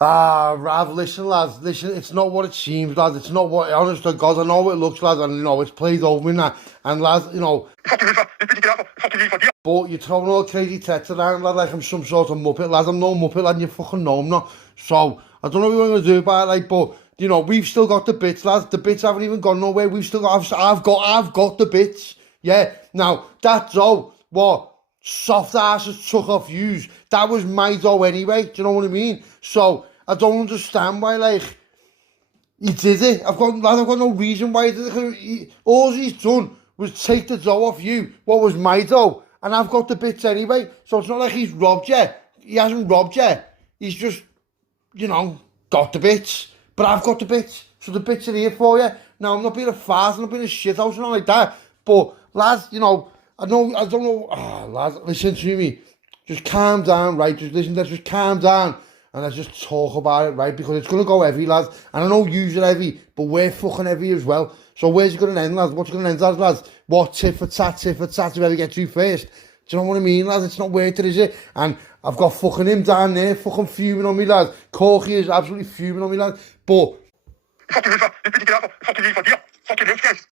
Rav, listen, lads, listen, it's not what it seems, lads, it's not what, honest to God, I know what it looks, lads, and, it's played over in that, and, lads, but you're throwing all crazy texts around, lad, like I'm some sort of muppet, lads, I'm no muppet, lad, and you fucking know I'm not, so, I don't know what we're going to do about it, like, but, we've still got the bits, lads, the bits haven't even gone nowhere, we've still got, I've got the bits, yeah, now, that dough, what, soft asses took off yous, that was my dough anyway, do you know what I mean, so, I don't understand why, like, he did it. I've got no reason why he did it. All he's done was take the dough off you, what was my dough, and I've got the bits anyway. So it's not like he's robbed you. He hasn't robbed you. He's just, got the bits. But I've got the bits. So the bits are here for you. Now, I'm not being a fast, I'm not being a shithouse or nothing like that. But, lads, I don't know. Lads, listen to me. Just calm down, right? Let's just calm down. And let's just talk about it, right? Because it's going to go heavy, lads. And I know you're heavy, but we're fucking heavy as well. So where's it going to end, lads? What's it going to end as, lads? What, tit for tat, whoever gets you first? Do you know what I mean, lads? It's not worth it, is it? And I've got fucking him down there, fucking fuming on me, lads. Corky is absolutely fuming on me, lads. But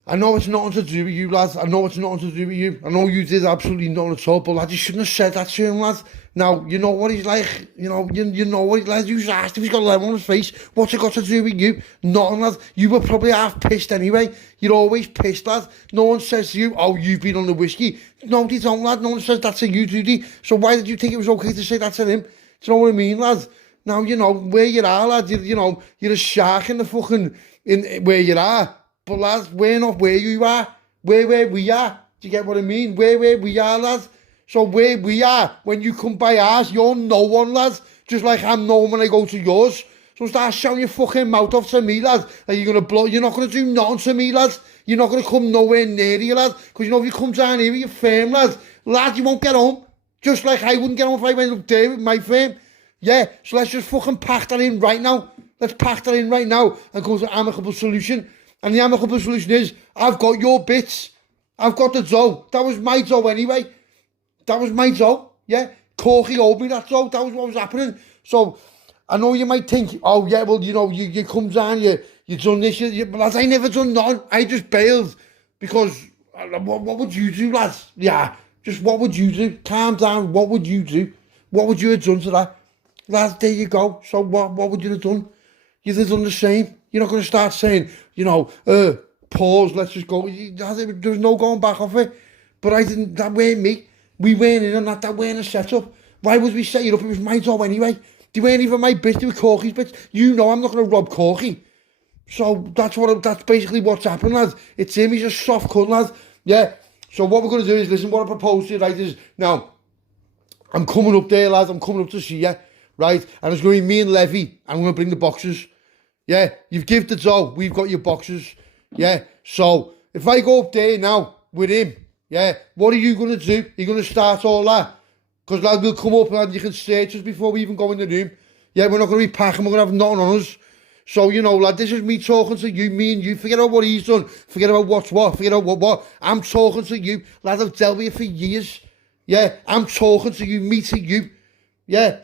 I know it's nothing to do with you, lads. I know it's nothing to do with you. I know you did absolutely nothing at all, but lads, you shouldn't have said that to him, lads. Now, you know what he's like, you know what he's like. You just asked if he's got a lemon on his face. What's it got to do with you? Nothing, lads. You were probably half pissed anyway. You're always pissed, lads. No one says to you, oh, you've been on the whiskey. No, they don't, lad. No one says that to you, do they? So why did you think it was okay to say that to him? Do you know what I mean, lads? Now, where you are, lads, you're a shark in the fucking, where you are. But, lads, we're not where you are. We're where we are. Do you get what I mean? We're where we are, lads. So where we are, when you come by ours, you're no one, lads. Just like I'm no one when I go to yours. So start shouting your fucking mouth off to me, lads. Like you're going to blow, you're not going to do nothing to me, lads. You're not going to come nowhere near you, lads. Because if you come down here with your firm, lads, you won't get home. Just like I wouldn't get home if I went up there with my firm. Yeah, so let's just fucking pack that in right now. Let's pack that in right now and go to an amicable solution. And the amicable solution is, I've got your bits. I've got the dough. That was my dough anyway. That was my dough, yeah. Corky owed me that dough. That was what was happening. So, I know you might think, oh yeah, well, you come down, you done this, but lads, I never done none. I just bailed because, what would you do, lads? Yeah, just what would you do? Calm down, what would you do? What would you have done to that? Lads, there you go. So what would you have done? You'd have done the same. You're not going to start saying, pause, let's just go. There's no going back off it. But I didn't, that weren't me. We weren't in on that weren't a setup. Why would we set it up? It was my job anyway. They weren't even my bits, they were Corky's bits. I'm not going to rob Corky. So that's basically what's happened, lads. It's him, he's a soft cunt, lads. Yeah. So what we're going to do is, listen, what I propose to you, right, is, now, I'm coming up there, lads, I'm coming up to see you, right, and it's going to be me and Levy, and I'm going to bring the boxes. Yeah, you've given the dough, we've got your boxes. Yeah, so, if I go up there now, with him, yeah, what are you going to do? You're going to start all that? Because, lad, we'll come up and you can search us before we even go in the room. Yeah, we're not going to be packing, we're going to have nothing on us. So, lad, this is me talking to you, me and you. Forget about what he's done. Forget about what's what. Forget about what. I'm talking to you. Lad, I've dealt with you for years. Yeah, I'm talking to you, me to you. Yeah,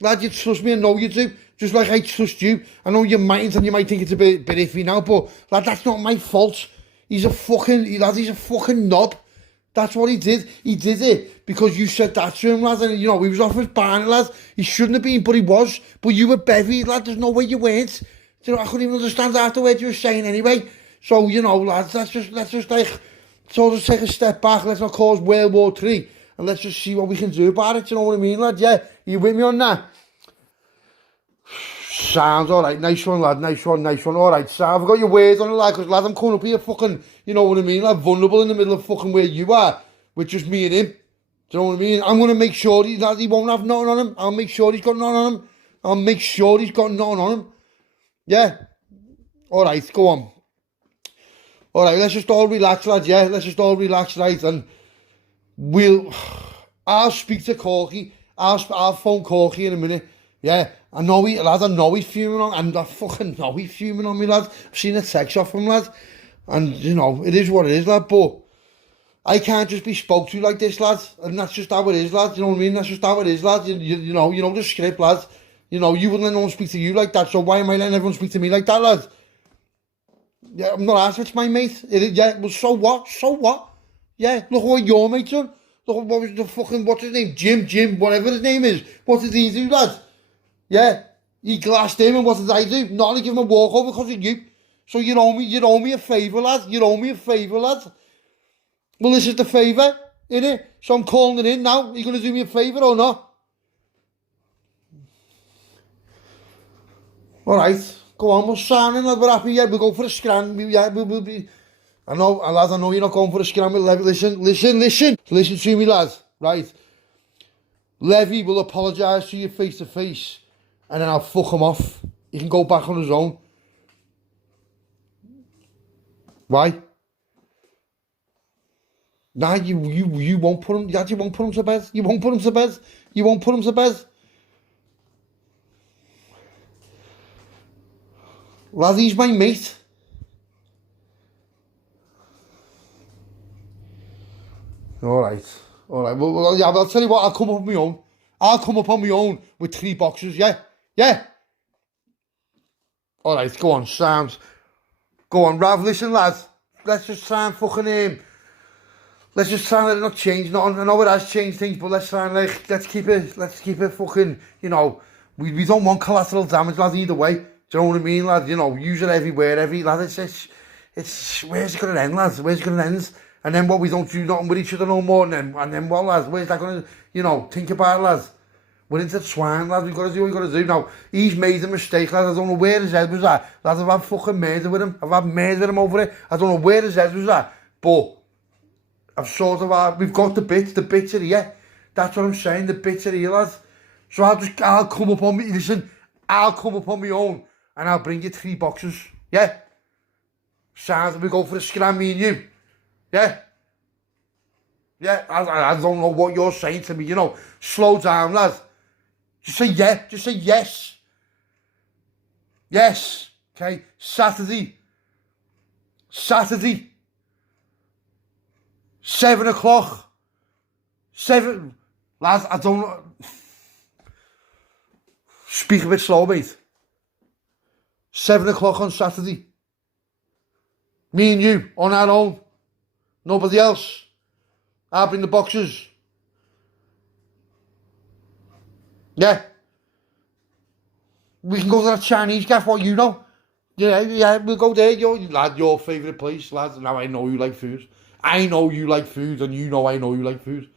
lad, you trust me, I know you do. Just like I trust you. I know you mightn't and you might think it's a bit iffy now, but, lad, that's not my fault. He's a fucking knob. That's what he did. He did it because you said that to him, lad. And, he was off his barney, lad. He shouldn't have been, but he was. But you were bevy, lad. There's no way you weren't. I couldn't even understand half the words you were saying anyway. So, lads, let's just like, sort of take a step back. Let's not cause World War III. And let's just see what we can do about it. You know what I mean, lad? Yeah? Are you with me on that? Sounds alright. Nice one, lad. Nice one. Alright, so I've got your words on it, lad. Because, lad, I'm coming up here fucking, you know what I mean, lad? Vulnerable in the middle of fucking where you are. With just me and him. Do you know what I mean? I'm going to make sure he won't have nothing on him. I'll make sure he's got nothing on him. I'll make sure he's got nothing on him. Yeah? Alright, go on. Alright, let's just all relax, lads, yeah? Let's just all relax, right? And I'll speak to Corky. I'll phone Corky in a minute. Yeah? I know he's fuming on, and I fucking know he's fuming on me, lad. I've seen a text off him, lad. And, it is what it is, lad, but I can't just be spoke to like this, lad. And that's just how it is, lad. You know what I mean? That's just how it is, lad. You know the script, lad. You know, you wouldn't let no one speak to you like that, so why am I letting everyone speak to me like that, lad? Yeah, I'm not asked, it's my mate. Yeah, well, so what? So what? Yeah, look what your mate done. Look what was the fucking, what's his name? Jim, whatever his name is. What did he do, lad? Yeah, he glassed him, and what did I do? Not to give him a walkover because of you. So you owe me a favour, lad. You owe me a favour, lad. Well, this is the favour, innit? So I'm calling it in now. Are you going to do me a favour or not? Alright, go on, we'll sign in, lad. We're happy, yeah, we'll go for a scran. Yeah, we'll be... I know, lad, I know you're not going for a scran with Levy. Listen to me, lad. Right. Levy will apologise to you face to face, and then I'll fuck him off. He can go back on his own. Why? Nah, you won't put him. You won't put him to bed. You won't put him to bed. You won't put him to bed. Lad, he's my mate. Alright. Well, yeah, but I'll tell you what, I'll come up on my own. I'll come up on my own with 3 boxes, yeah? Yeah? Alright, go on, Sam's. Go on, Rav, listen, lads. Let's just try and fucking let's just try and let it not change nothing. I know it has changed things, but let's try and let's keep it fucking, you know, we don't want collateral damage, lads, either way. Do you know what I mean, lad? You know, use it everywhere, lad, it's where's it gonna end, lads? Where's it gonna end? And then what, we don't do nothing with each other no more, and then what, lads? Where's that gonna, you know, think about it, lads. We're into swine, lads. We've got to do what we've got to do. Now, he's made a mistake, lads. I don't know where his head was at. Lads, I've had fucking murder with him. I've had murder with him over it. I don't know where his head was at. But I've sort of, we've got the bits are here. That's what I'm saying, the bits are here, lads. So I'll come up on me, listen, I'll come up on my own, and I'll bring you 3 boxes, yeah? Sounds, we go for a scram, me and you, yeah? Yeah, I don't know what you're saying to me, you know. Slow down, lads. Just say yeah, just say yes. Yes, okay, Saturday, 7 o'clock, 7, lads, I don't know, speak a bit slow, mate. 7 o'clock on Saturday, me and you, on our own, nobody else. I'll bring the boxes. Yeah. We can go to that Chinese cafe, what you know. Yeah, we'll go there. Your favourite place, lads. Now I know you like food. I know you like food, and you know I know you like food.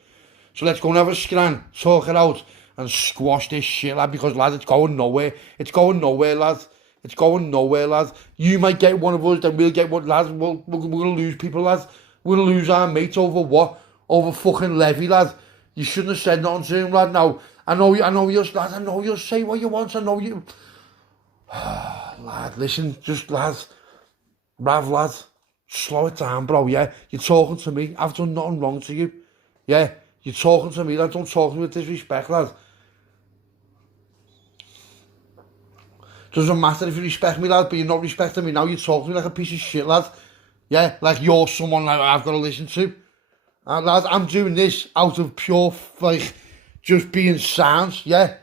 So let's go and have a scran, talk it out, and squash this shit, lad, because, lad, it's going nowhere. It's going nowhere, lads. It's going nowhere, lads. You might get one of us, then we'll get one, lads. We're going to lose people, lads. We're going to lose our mates over what? Over fucking Levy, lad. You shouldn't have said nothing to him, lad. Now, I know you'll, lad, I know you'll say what you want. I know you... lad, listen, just, lads. Rav, lad. Slow it down, bro, yeah? You're talking to me. I've done nothing wrong to you. Yeah? You're talking to me, lad. Don't talk to me with disrespect, lad. Doesn't matter if you respect me, lad, but you're not respecting me now. You're talking to me like a piece of shit, lad. Yeah? Like you're someone like I've got to listen to. And, lad, I'm doing this out of pure, like, just being sound, yeah?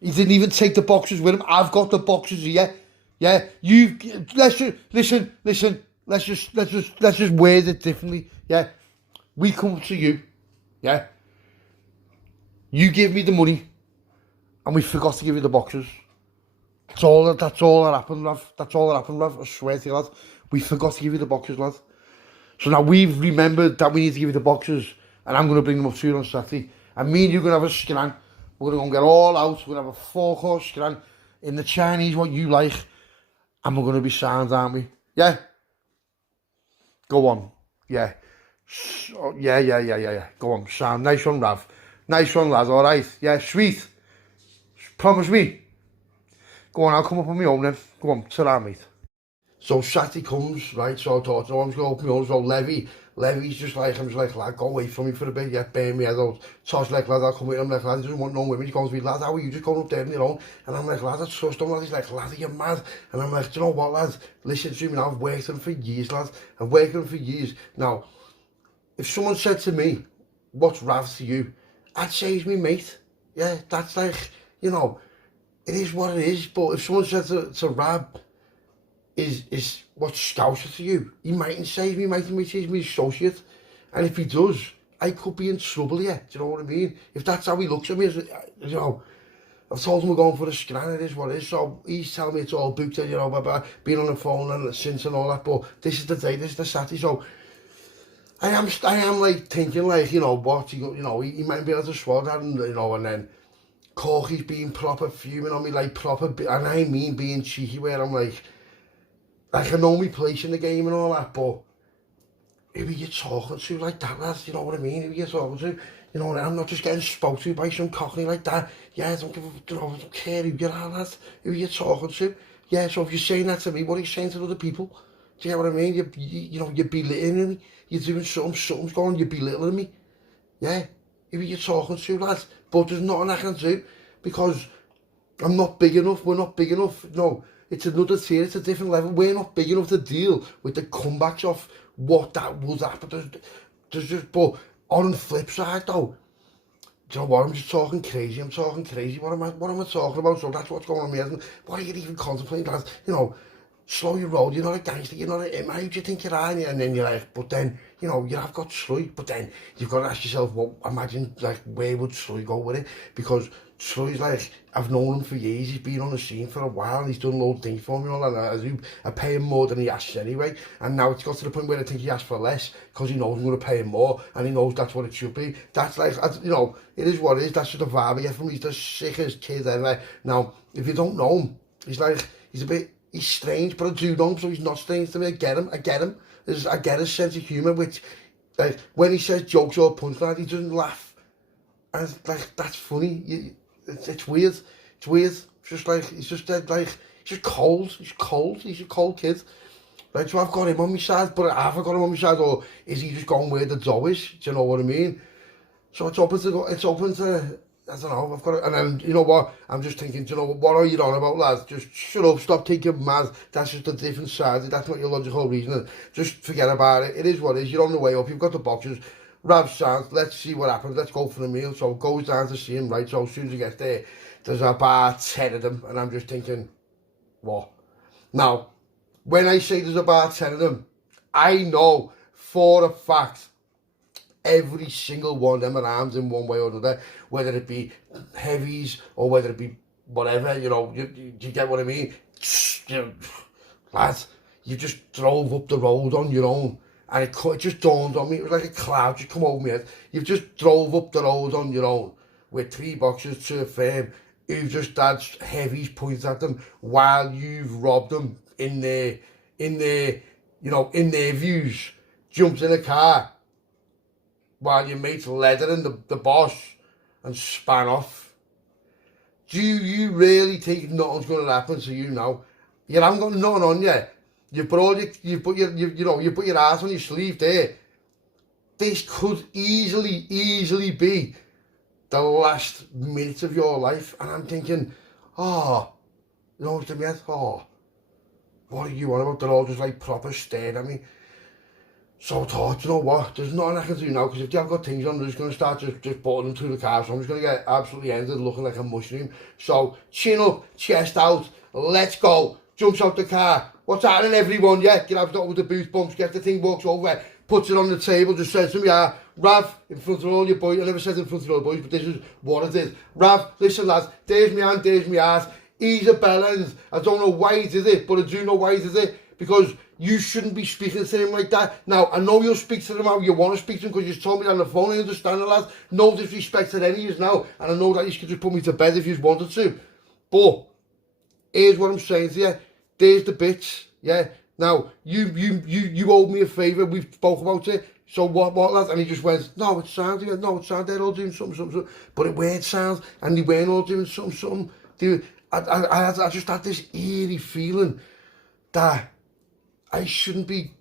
He didn't even take the boxes with him. I've got the boxes here. Yeah, let's just word it differently. Yeah, we come to you. Yeah, you give me the money, and we forgot to give you the boxes. That's all that happened, lad. That's all that happened, lad. I swear to you, lad. We forgot to give you the boxes, lad. So now we've remembered that we need to give you the boxes, and I'm going to bring them up to you on Saturday. And me and you are going to have a scran. We're going to go and get all out. We're going to have a 4-course scran in the Chinese, what you like. And we're going to be sound, aren't we? Yeah? Go on. Yeah. Yeah. Go on, sound. Nice one, Rav. Nice one, lads. All right. Yeah, sweet. Promise me. Go on, I'll come up on my own then. Go on, ta-ra, mate. So Saturday comes, right, so I thought, I'm just going to open my own. So Levy's just like, I'm just like, lad, go away from me for a bit, yeah, burn me head out. Tosh like, lad, I'll come with him, like, lad, he doesn't want no women. He goes to me, lad, how are you just going up there on your own? And I'm like, lad, I trust him, lad. He's like, lad, are you mad? And I'm like, do you know what, lad? Listen to me now, I've worked with him for years, lad. I've worked with him for years. Now, if someone said to me, what's Rav to you? I'd say he's me mate. Yeah, that's like, you know, it is what it is. But if someone said to Rab, is what's Scouser to you, he mightn't say me, mightn't say he's my associate. And if he does, I could be in trouble here. Do you know what I mean? If that's how he looks at me, you know, I've told him we're going for a scan, it is what it is. So he's telling me it's all booked, you know, about being on the phone and since and all that. But this is the day, this is the Saturday. So I am like thinking like, you know, what, you know, he might be able to swallow that, and, you know, and then Corky's being proper fuming on me, like proper, and I mean being cheeky, where I'm like I know me place in the game and all that, but who are you talking to like that, lads? You know what I mean? Who are you talking to? You know, I'm not just getting spoke to by some cockney like that. Yeah, I don't give a, you know, I don't care who you are, lads. Who are you talking to? Yeah, so if you're saying that to me, what are you saying to other people? Do you know what I mean? You know, you're belittling me. You're doing something's going on, you're belittling me. Yeah, who are you talking to, lads? But there's nothing I can do, because I'm not big enough, we're not big enough. No, it's another tier, it's a different level. We're not big enough to deal with the comebacks of what that would happen. There's just, but on the flip side though, do you know what, I'm just talking crazy, what am I talking about? So that's what's going on here. What are you even contemplating, lads? You know, slow your roll, you're not a gangster, you're not a imp, how do you think you are? And then you're like, but then, you know, you have got Sloy, but then you've got to ask yourself, well, imagine, like, where would Sloy go with it? Because Sloy's like, I've known him for years, he's been on the scene for a while, and he's done loads of things for me, and I pay him more than he asks anyway, and now it's got to the point where I think he asks for less, because he knows I'm going to pay him more, and he knows that's what it should be. That's like, you know, it is what it is, that's just a vibe I get from him. He's the sickest kid ever. Now, if you don't know him, he's like, he's strange, but I do know him, so he's not strange to me. I get him. I get his sense of humour, which, like, when he says jokes or punchlines, he doesn't laugh. And like, that's funny. It's weird. It's weird. It's just like, he's just dead, like, he's just cold. He's cold. He's a cold kid. Right, so I've got him on my side, but have I got him on my side, or is he just going where the dough is? Do you know what I mean? So it's open to, I don't know, I've got it, and then, you know what, I'm just thinking, do you know what are you on about, lads? Just shut up, stop thinking mad, that's just a different side, that's not your logical reasoning, just forget about it. It is what it is, you're on the way up, you've got the boxes, Rav sounds, let's see what happens, let's go for the meal. So goes down to see him, right, so as soon as he gets there, there's about 10 of them, and I'm just thinking, what? Now, when I say there's about 10 of them, I know for a fact every single one of them are armed in one way or another, whether it be heavies or whether it be whatever, you know, you get what I mean? Lads, you just drove up the road on your own, and it just dawned on me, it was like a cloud just come over my head. You've just drove up the road on your own with 3 boxes to a firm who've just had heavies pointed at them while you've robbed them in their, you know, in their views, jumped in a car while your mate's leathering the boss and span off. Do you really think nothing's going to happen to you now? You haven't got nothing on you. You put your ass on your sleeve there. This could easily be the last minute of your life. And I'm thinking, oh, you know what I mean? Oh, what are you on about? They're all just like proper staring at me. So I thought, you know what, there's nothing I can do now, because if they've got things on, they're just going to start just putting them through the car, so I'm just going to get absolutely ended looking like a mushroom. So, chin up, chest out, let's go, jumps out the car, what's happening everyone, yeah, get out with the boot bumps, get the thing, walks over, puts it on the table, just says to me, Rav, in front of all your boys, I never said in front of all the boys, but this is what it is. Rav, listen lads, there's me hand, there's me ass, he's a bellend, I don't know why he did it, but I do know why he did it, because you shouldn't be speaking to him like that. Now, I know you'll speak to him how you want to speak to him, because you told me on the phone, I understand it, lads. No disrespect to any of you now, and I know that you could just put me to bed if you wanted to. But, here's what I'm saying to you. There's the bits, yeah? Now, you owed me a favour, we've spoke about it. So what, lads? And he just went, no, it sounds, no, it sounds, they're all doing something. But it weren't sounds, and they weren't all doing something. I just had this eerie feeling that I shouldn't be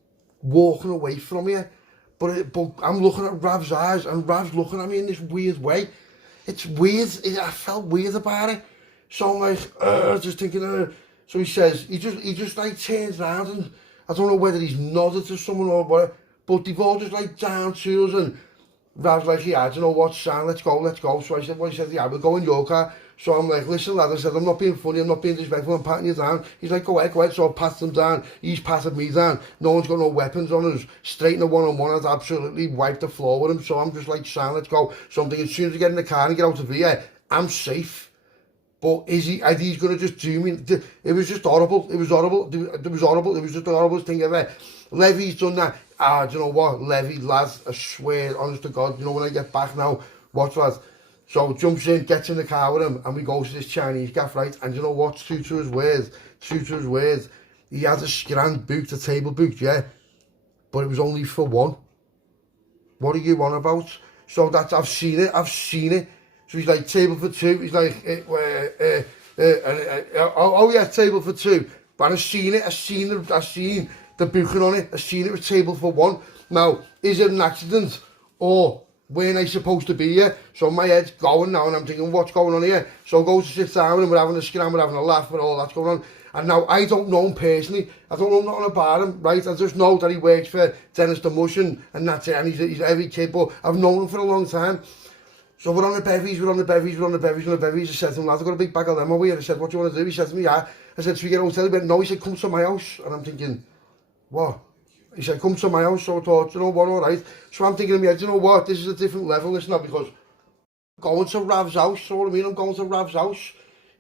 walking away from here, but I'm looking at Rav's eyes, and Rav's looking at me in this weird way. It's weird. I felt weird about it. So I'm like, just thinking. So he says, he just like turns around, and I don't know whether he's nodded to someone or what, but they've all just like down to us, and Rav's like, yeah, I don't know what, Sam, let's go. So I said, well, he said, yeah, we'll go in your car. So I'm like, listen lad, I said, I'm not being funny, I'm not being disrespectful, I'm patting you down. He's like, go ahead, so I passed him down, he's patted me down, no one's got no weapons on us, straight in a one-on-one, I'd absolutely wiped the floor with him, so I'm just like, Sam, let's go. So I'm thinking, as soon as I get in the car and get out of here, I'm safe. But is he's going to just do me? It was just horrible. It was horrible. It was horrible. It was just the horriblest thing ever. Levy's done that. Do you know what? Levy, lads, I swear, honest to God, you know, when I get back now, watch that. So jumps in, gets in the car with him, and we go to this Chinese gaff, right? And you know what? True to his words, he had a grand booked, a table booked, yeah? But it was only for one. What are you on about? So that's, I've seen it. So he's like, table for two. He's like, oh yeah, table for two. But I've seen the booking on it. I've seen it was table for one. Now, is it an accident? Or weren't I supposed to be here? So my head's going now and I'm thinking, what's going on here? So I go to sit down and we're having a scram, we're having a laugh and all that's going on. And now I don't know him personally. I don't know nothing about him, right? I just know that he works for Dennis the Mushin and that's it. And he's a heavy kid, but I've known him for a long time. So we're on the bevies. I said to him, lads, I've got a big bag of them over here. I said, what do you want to do? He said to me, yeah. I said, should we get a hotel? He went, no. He said, come to my house. And I'm thinking, what? He said, come to my house. So I thought, you know what, all right. So I'm thinking in my head, you know what, this is a different level, this now, because I'm going to Rav's house. So what I mean, I'm going to Rav's house.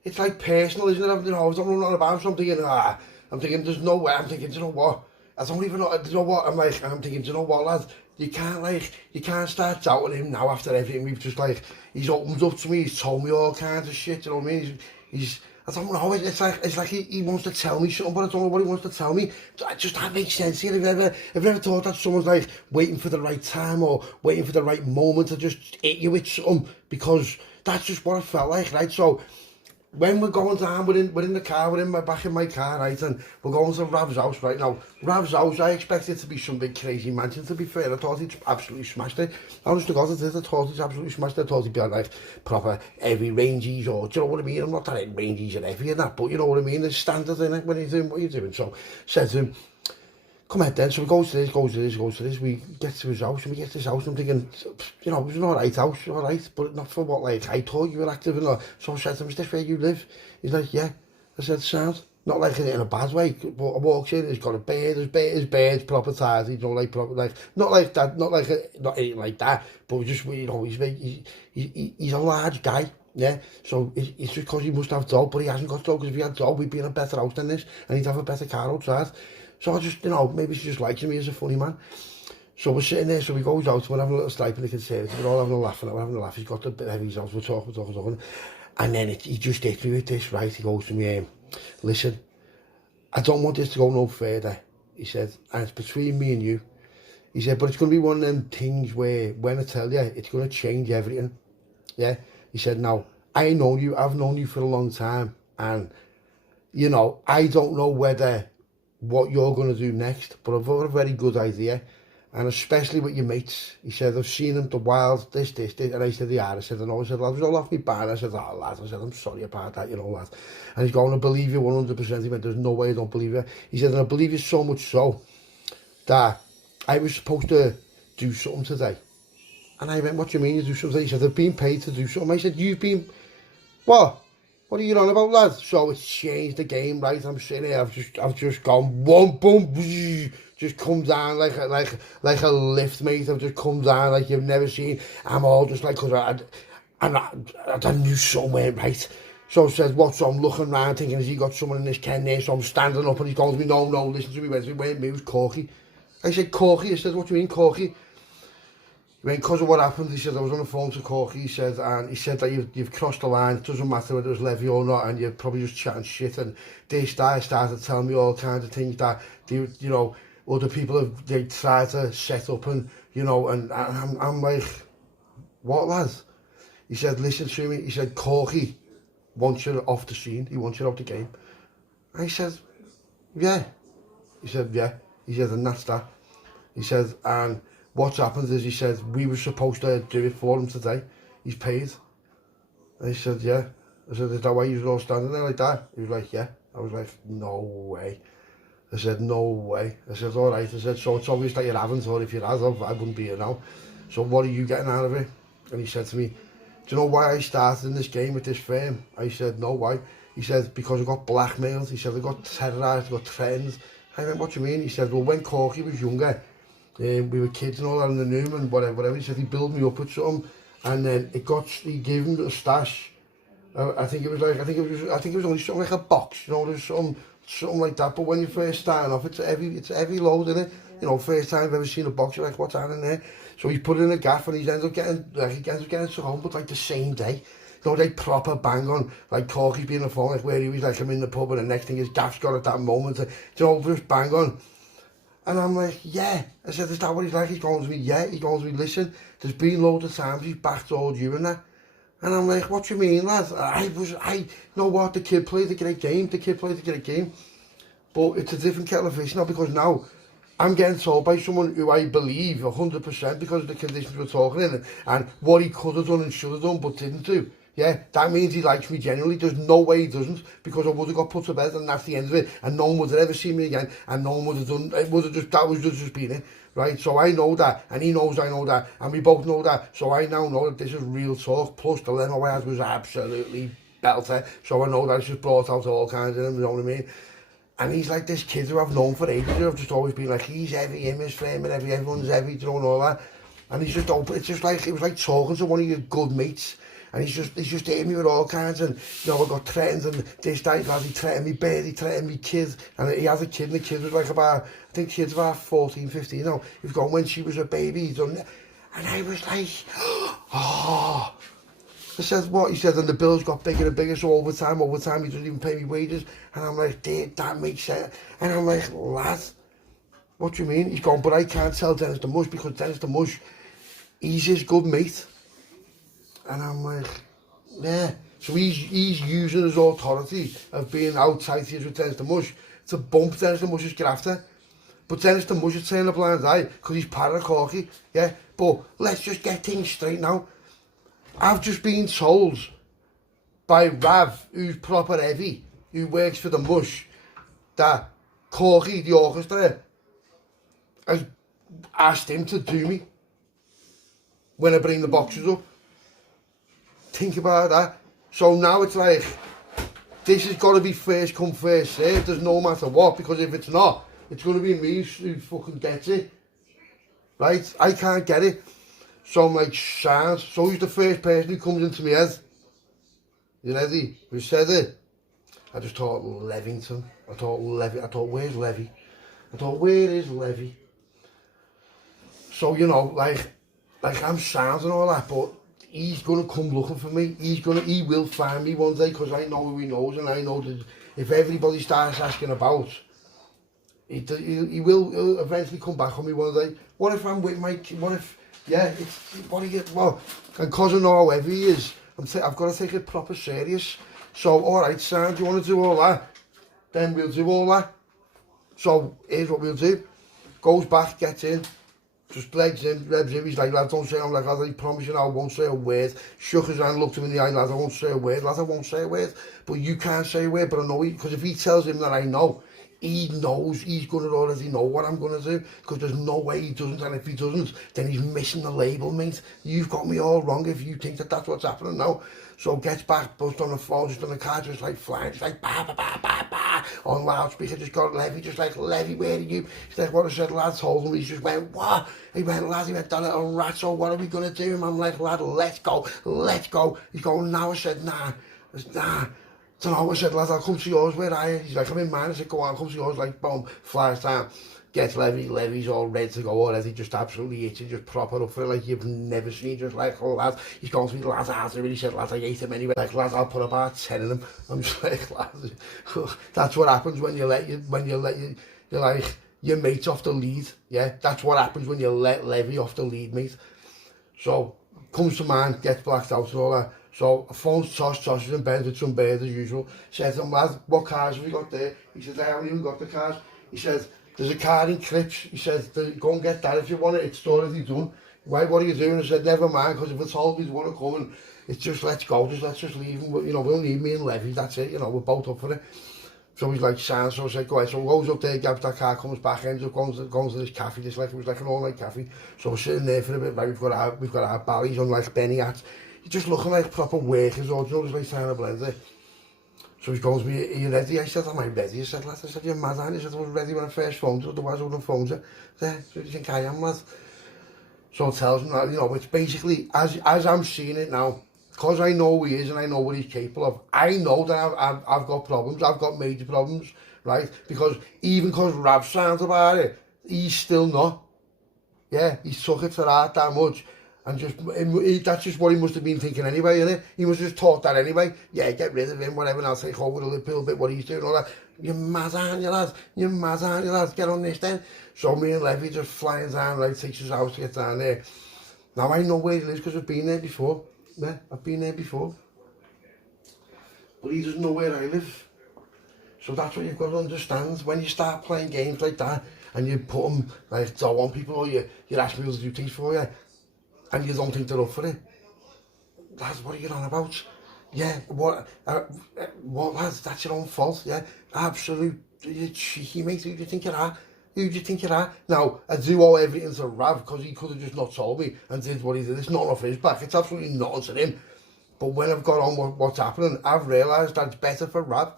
It's like personal, isn't it? I don't know nothing about him. So I'm thinking, there's no way. I'm thinking, do you know what? I don't even know, do you know what? I'm thinking, do you know what, lad? You can't start doubting him now after everything. We've just like, he's opened up to me, he's told me all kinds of shit, you know what I mean? I don't know, it's like he wants to tell me something, but I don't know what he wants to tell me. Just that makes sense here. Have you ever thought that someone's like waiting for the right time or waiting for the right moment to just hit you with something? Because that's just what it felt like, right? So, when we're going down, we're in the car, back in my car, right, and we're going to Rav's house right now. Rav's house, I expected it to be some big crazy mansion, to be fair. I thought he'd absolutely smashed it. Honest to God, I thought he'd absolutely smashed it. I thought he'd be like proper heavy ranges, or do you know what I mean? I'm not that ranges and heavy and that, but you know what I mean? There's standard in it when you're doing what you're doing. So, said to him, come ahead then. So we go to this, we get to his house, and we get to his house, I'm thinking, you know, it was an alright house, alright, but not for what, like, I thought you were active and all. So I said to him, is this where you live? He's like, yeah. I said, sound. Not like in a bad way, but I walked in, he's got a bed, his bed's proper tidy, you know, like, proper, like, not like that, not anything like that, but just, you know, he's a large guy. Yeah, so it's just because he must have dough, but he hasn't got dough, because if he had dough, we'd be in a better house than this, and he'd have a better car outside. So I just, you know, maybe she just likes me as a funny man. So we're sitting there, so we goes out, we're having a little stripe in the conservatory, we're all having a laugh, he's got the heavies out, we're talking. And then he just hit me with this, right? He goes to me, listen, I don't want this to go no further. He said, and it's between me and you. He said, but it's going to be one of them things where, when I tell you, it's going to change everything. Yeah? He said, now, I've known you for a long time, and, you know, I don't know whether what you're going to do next, but I've got a very good idea, and especially with your mates. He said, I've seen them, the wild, this, and I said, yeah. I said, I know. I said, lad, it was all off me ban. I said, oh, lad, I said, I'm sorry about that, you know, lad. And he's going, I believe you 100%. He went, there's no way I don't believe you. He said, and I believe you so much so that I was supposed to do something today. And I went, what do you mean you do something? He said, I've been paid to do something. I said, you've been, what? What are you on about, lad? So it's changed the game, right? I'm sitting here, I've just gone, boom, boom, just come down like a lift, mate. I've just come down like you've never seen. I'm all just like, because I knew somewhere, right? So I said, what? So I'm looking around thinking, has he got someone in this ken there? So I'm standing up and he's going to me, no, listen to me, wait, it was Corky. I said, Corky? I said, what do you mean, Corky? He went, because of what happened, he said, I was on the phone to Corky, he said that you've crossed the line, it doesn't matter whether it was Levy or not, and you're probably just chatting shit, and this guy started telling me all kinds of things that, you know, other people they tried to set up, and, you know, and I'm like, what, lad? He said, listen to me, he said, Corky wants you off the scene, he wants you off the game. I said, yeah. He said, yeah. He said, and that's that. He said, and what's happened is, he said, we were supposed to do it for him today. He's paid. And he said, yeah. I said, is that why you were all standing there like that? He was like, yeah. I was like, no way. I said, no way. I said, all right. I said, so it's obvious that you haven't, or if you had, I wouldn't be here now. So what are you getting out of it? And he said to me, do you know why I started in this game with this firm? I said, no, why? He said, because I got blackmailed. He said, I got terrorised, I got threatened. I went, what do you mean? He said, well, when Corky was younger, we were kids and all that in the room and whatever. He said, he built me up with something, and then he gave him a stash. I think it was only something like a box, you know, there's something like that. But when you're first starting off, it's a heavy load, isn't it? You know, first time I've ever seen a box, you're like, what's that in there? So he put it in a gaff, and he ends up getting to home, but like the same day. You know, they proper bang on, like Corky being on the phone, like where he was, like I'm in the pub, and the next thing his gaff's got at that moment, you know, just bang on. And I'm like, yeah. I said, is that what he's like? He's going to me, yeah. He's going to me, listen, there's been loads of times he's backdoored you and that. And I'm like, what do you mean, lad? You know what, the kid played a great game, but it's a different kettle of fish now, because now I'm getting told by someone who I believe 100% because of the conditions we're talking in, and what he could have done and should have done but didn't do. Yeah, that means he likes me genuinely. There's no way he doesn't, because I would have got put to bed and that's the end of it, and no one would have ever seen me again, and no one would have done it. That was just been it, right? So I know that, and he knows I know that, and we both know that. So I now know that this is real talk. Plus the limo I had was absolutely belter, so I know that it's just brought out all kinds of them, you know what I mean? And he's like this kid who I've known for ages, who I've just always been like, he's heavy in his frame and everyone's heavy, you know, and all that. And he's just open. It's just like, it was like talking to one of your good mates. And he's just hitting me with all kinds, and you know, I got threatened, and this guy, he threatened me bird, he threatened me kid, and he has a kid, and the kid was like about, I think kid's about 14, 15, you know, he was going, when she was a baby, he's done, and I was like, oh. I said, what? He said, and the bills got bigger and bigger, so over time, he doesn't even pay me wages, and I'm like, dude, that makes sense, and I'm like, lad, what do you mean? He's going, but I can't tell Dennis the Mush, because Dennis the Mush, he's his good mate. And I'm like, yeah. So he's using his authority of being outside here with Dennis the Mush to bump Dennis the Mush's grafter. But Dennis the Mush is turning a blind eye because he's part of Corky, yeah. But let's just get things straight now. I've just been told by Rav, who's proper heavy, who works for the Mush, that Corky, the orchestra, has asked him to do me when I bring the boxes up. Think about that. So now it's like, this has got to be first come first served. There's no matter what, because if it's not, it's going to be me who fucking gets it, right? I can't get it. So I'm like, sounds. So who's the first person who comes into my head? You ready? Who said it? I just thought Levington. I thought where's Levy? I thought, where is Levy? So, you know, like I'm sound and all that, but he's going to come looking for me. He will find me one day, because I know who he knows, and I know that if everybody starts asking about, he'll eventually come back on me one day. What if I'm with my, well, and because I know how heavy he is, I've got to take it proper serious. So, alright, Sam, do you want to do all that? Then we'll do all that. So, here's what we'll do. Goes back, gets in, just legs in, revs in, he's like, lad, don't say, I'm like, I promise you now, I won't say a word. Shook his hand, looked him in the eye, lad, I won't say a word, lad, I won't say a word. But you can't say a word, but I know he, because if he tells him that I know, he knows he's going to already know what I'm going to do, because there's no way he doesn't, and if he doesn't, then he's missing the label, mate. You've got me all wrong if you think that that's what's happening now. So gets back, buzzed on the phone, just on the car, just like flying, just like ba ba ba ba ba, on loudspeaker, just got Levy, just like, Levy, where are you? He's like, what I said, lad, told him, he just went, what? He went, lad, he went, that little rat, so what are we going to do? And I'm like, lad, let's go. He's going, now. I said, nah. So I said, lad, I'll come to yours, where are you? He's like, I'm in mine. I said, go on, come to yours, like, boom, flies down. Gets Levy's all ready to go already, just absolutely itching, just proper up for it, like you've never seen, just like, oh, lad, he's going to me, lad, after him, he said, lad, I hate him anyway, like, lad, I'll put about 10 in him. I'm just like, lad, that's what happens when you let you're like, your mate's off the lead, yeah, that's what happens when you let Levy off the lead, mate. So, comes to man, gets blacked out and all that. So, phone's tosses and bends with some bird as usual. Said to him, lad, what cars have we got there? He said, I haven't even got the cars. He said, there's a car in Crips. He said, go and get that if you want it. It's already done. Why, what are you doing? I said, never mind, because if it's told me to want to come, and it's just, let's go, let's just leave. And, you know, we'll need me and Levy, that's it, you know, we're both up for it. So he's like, sound, so I said, go ahead. So he goes up there, grabs that car, comes back, ends up going to this cafe, it was like an all-night cafe. So we're sitting there for a bit, like, we've got our barries on like Benny hats. you're just looking like proper workers, or you know, just like signing a blender. So he goes to me, are you ready? I said, am I ready? I said, lad, I said, you're mad, aren't you? He said, I was ready when I first phoned you, otherwise I wouldn't have phoned you. I said, so do you think I am, lad? So it tells me that, you know, it's basically, as I'm seeing it now, because I know who he is and I know what he's capable of, I know that I've got problems, I've got major problems, right? Because even because Rav sounds about it, he's still not. Yeah, he took it to heart that much. And just that's just what he must have been thinking anyway, innit? He must have just thought that anyway. Yeah, get rid of him, whatever, and I'll take over a little bit what he's doing, all that. You're mad, aren't you, lads? You're mad, aren't you, lads? Get on this then. So me and Levy just flying down, right, takes us out to get down there. Now I know where he lives because I've been there before. Yeah, I've been there before. But he doesn't know where I live. So that's what you've got to understand. When you start playing games like that, and you put them, like, so on people, or you ask people to do things for you, and you don't think they're up for it, lads, what are you on about? Yeah, what lads, that's your own fault, yeah, absolute, you're cheeky, mate, who do you think you are? Who do you think you are? Now, I do owe everything to Rav, because he could have just not told me, and did what he did. It's not off his back, it's absolutely nothing to him. But when I've got on what's happening, I've realised that it's better for Rav,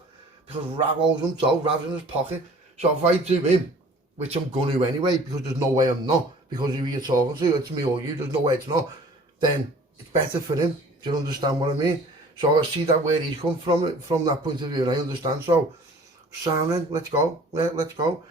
because Rav owes him so, Rav's in his pocket. So if I do him, which I'm going to anyway, because there's no way I'm not, because who you're talking to, it's me or you, there's no way it's not, then it's better for him. Do you understand what I mean? So I see that where he's come from that point of view, and I understand. So, Simon, let's go. Yeah, let's go.